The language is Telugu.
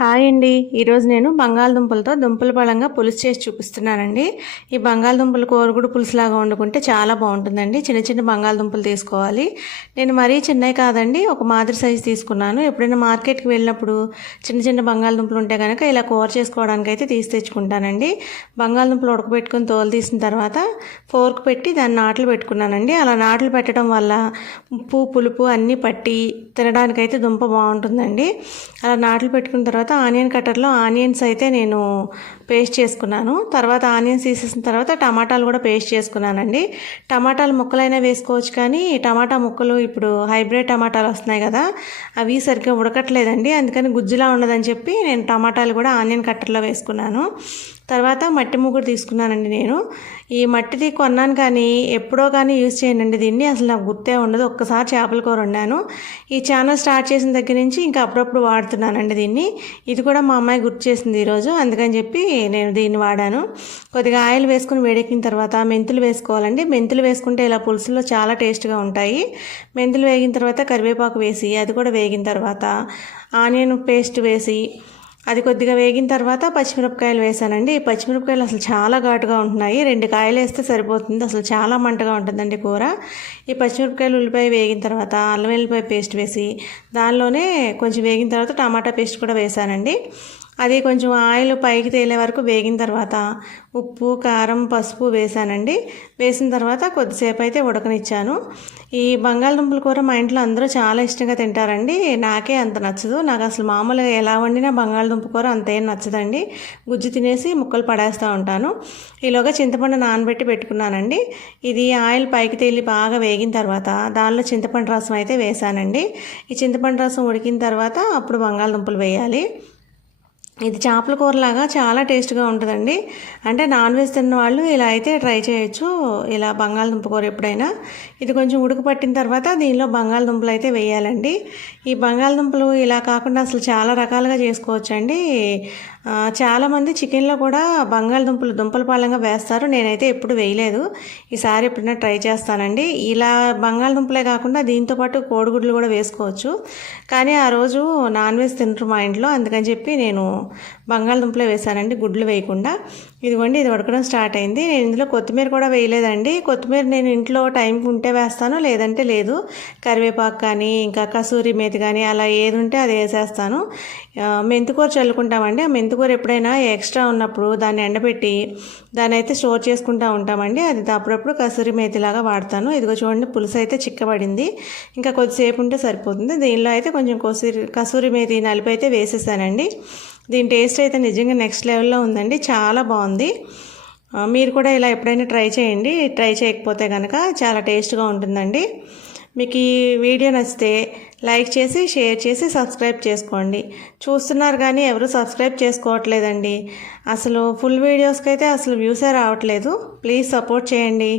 హాయ్ అండి. ఈరోజు నేను బంగాళదుంపలతో దుంపల పళంగా పులుసు చేసి చూపిస్తున్నానండి. ఈ బంగాళదుంపలు కూరగుడు పులుసులాగా వండుకుంటే చాలా బాగుంటుందండి. చిన్న చిన్న బంగాళదుంపలు తీసుకోవాలి. నేను మరీ చిన్నవి కాదండి ఒక మాదిరి సైజు తీసుకున్నాను. ఎప్పుడైనా మార్కెట్కి వెళ్ళినప్పుడు చిన్న చిన్న బంగాళదుంపలు ఉంటే కనుక ఇలా కూర చేసుకోవడానికి అయితే తీసి తెచ్చుకుంటానండి. బంగాళదుంపలు ఉడకబెట్టుకుని తోలు తీసిన తర్వాత ఫోర్క్ పెట్టి దాన్ని నాట్లు పెట్టుకున్నానండి. అలా నాట్లు పెట్టడం వల్ల ఉప్పు పులుపు అన్నీ పట్టి తినడానికైతే దుంప బాగుంటుందండి. అలా నాట్లు పెట్టుకున్న తర్వాత ఆనియన్ కట్టర్లో ఆనియన్స్ అయితే నేను పేస్ట్ చేసుకున్నాను. తర్వాత ఆనియన్స్ తీసేసిన తర్వాత టమాటాలు కూడా పేస్ట్ చేసుకున్నానండి. టమాటాలు ముక్కలైనా వేసుకోవచ్చు కానీ టమాటా ముక్కలు ఇప్పుడు హైబ్రిడ్ టమాటాలు వస్తున్నాయి కదా అవి సరిగ్గా ఉడకట్లేదండి. అందుకని గుజ్జులా ఉండదని చెప్పి నేను టమాటాలు కూడా ఆనియన్ కట్టర్లో వేసుకున్నాను. తర్వాత మట్టి ముగ్గురు తీసుకున్నానండి నేను. ఈ మట్టిది కొన్నాను కానీ ఎప్పుడో కానీ యూజ్ చేయనండి. దీన్ని అసలు నాకు గుర్తే ఉండదు. ఒక్కసారి చేపల కూర వండాను. ఈ ఛానల్ స్టార్ట్ చేసిన దగ్గర నుంచి ఇంకా అప్పుడప్పుడు వాడుతున్నానండి దీన్ని. ఇది కూడా మా అమ్మాయి గుర్తు చేసింది ఈరోజు. అందుకని చెప్పి నేను దీన్ని వాడాను. కొద్దిగా ఆయిల్ వేసుకుని వేడెక్కిన తర్వాత మెంతులు వేసుకోవాలండి. మెంతులు వేసుకుంటే ఇలా పులుసులో చాలా టేస్ట్గా ఉంటాయి. మెంతులు వేగిన తర్వాత కరివేపాకు వేసి అది కూడా వేగిన తర్వాత ఆనియన్ పేస్ట్ వేసి అది కొద్దిగా వేగిన తర్వాత పచ్చిమిరపకాయలు వేసానండి. ఈ పచ్చిమిరపకాయలు అసలు చాలా ఘాటుగా ఉంటున్నాయి. రెండు కాయలు వేస్తే సరిపోతుంది. అసలు చాలా మంటగా ఉంటుందండి కూర. ఈ పచ్చిమిరపకాయలు ఉల్లిపాయ వేగిన తర్వాత అల్లం వెల్లిపాయ పేస్ట్ వేసి దానిలోనే కొంచెం వేగిన తర్వాత టమాటా పేస్ట్ కూడా వేసానండి. అది కొంచెం ఆయిల్ పైకి తేలే వరకు వేగిన తర్వాత ఉప్పు కారం పసుపు వేసానండి వేసిన తర్వాత కొద్దిసేపు అయితే ఉడకనిచ్చాను. ఈ బంగాళదుంపల కూర మా ఇంట్లో అందరూ చాలా ఇష్టంగా తింటారండి. నాకే అంత నచ్చదు. నాకు అసలు మామూలుగా ఎలా వండినా బంగాళదుంప కూర అంతేం నచ్చదండి. గుజ్జు తినేసి ముక్కలు పడేస్తూ ఉంటాను. ఈలోగా చింతపండు నానబెట్టి పెట్టుకున్నానండి. ఇది ఆయిల్ పైకి తేలి బాగా వేగిన తర్వాత దానిలో చింతపండు రసం అయితే వేసానండి ఈ చింతపండు రసం ఉడికిన తర్వాత అప్పుడు బంగాళదుంపలు వేయాలి. ఇది చేపల కూరలాగా చాలా టేస్ట్గా ఉంటుందండి. అంటే నాన్ వెజ్ తిన్న వాళ్ళు ఇలా అయితే ట్రై చేయొచ్చు. ఇలా బంగాళదుంప కూర ఎప్పుడైనా. ఇది కొంచెం ఉడుకు పట్టిన తర్వాత దీనిలో బంగాళదుంపలు అయితే వేయాలండి. ఈ బంగాళదుంపలు ఇలా కాకుండా అసలు చాలా రకాలుగా చేసుకోవచ్చండి. చాలామంది చికెన్లో కూడా బంగాళదుంపలు దుంపల పాలంగా వేస్తారు. నేనైతే ఎప్పుడు వేయలేదు. ఈసారి ఎప్పుడైనా ట్రై చేస్తానండి. ఇలా బంగాళదుంపలే కాకుండా దీంతోపాటు కోడిగుడ్లు కూడా వేసుకోవచ్చు. కానీ ఆ రోజు నాన్ వెజ్ తింటారు మా ఇంట్లో. అందుకని చెప్పి నేను బంగాళదుంపలే వేసానండి గుడ్లు వేయకుండా. ఇదిగోండి ఇది ఉడకడం స్టార్ట్ అయింది. నేను ఇందులో కొత్తిమీర కూడా వేయలేదండి. కొత్తిమీర నేను ఇంట్లో టైంకి ఉంటే వేస్తాను లేదంటే లేదు. కరివేపాకు కానీ ఇంకా కసూరి మేతి కానీ అలా ఏది ఉంటే అది వేసేస్తాను. మెంతికూర చల్లుకుంటామండి. ఆ మెంతికూర ఎప్పుడైనా ఎక్స్ట్రా ఉన్నప్పుడు దాన్ని ఎండబెట్టి దాన్ని అయితే స్టోర్ చేసుకుంటూ ఉంటామండి. అది అప్పుడప్పుడు కసూరి మేతిలాగా వాడతాను. ఇదిగో చూడండి పులుసు అయితే చిక్కబడింది. ఇంకా కొద్దిసేపు ఉంటే సరిపోతుంది. దీనిలో అయితే కొంచెం కసూరి కసూరి మేతి నలిపి అయితే వేసేసానండి. దీని టేస్ట్ అయితే నిజంగా నెక్స్ట్ లెవెల్లో ఉందండి. చాలా బాగుంది. మీరు కూడా ఇలా ఎప్పుడైనా ట్రై చేయండి. ట్రై చేయకపోతే కనుక చాలా టేస్ట్గా ఉంటుందండి. మీకు ఈ వీడియో నచ్చితే లైక్ చేసి షేర్ చేసి సబ్స్క్రైబ్ చేసుకోండి. చూస్తున్నారు కానీ ఎవరు సబ్స్క్రైబ్ చేసుకోవట్లేదండి. అసలు ఫుల్ వీడియోస్కి అయితే అసలు వ్యూసే రావట్లేదు. ప్లీజ్ సపోర్ట్ చేయండి.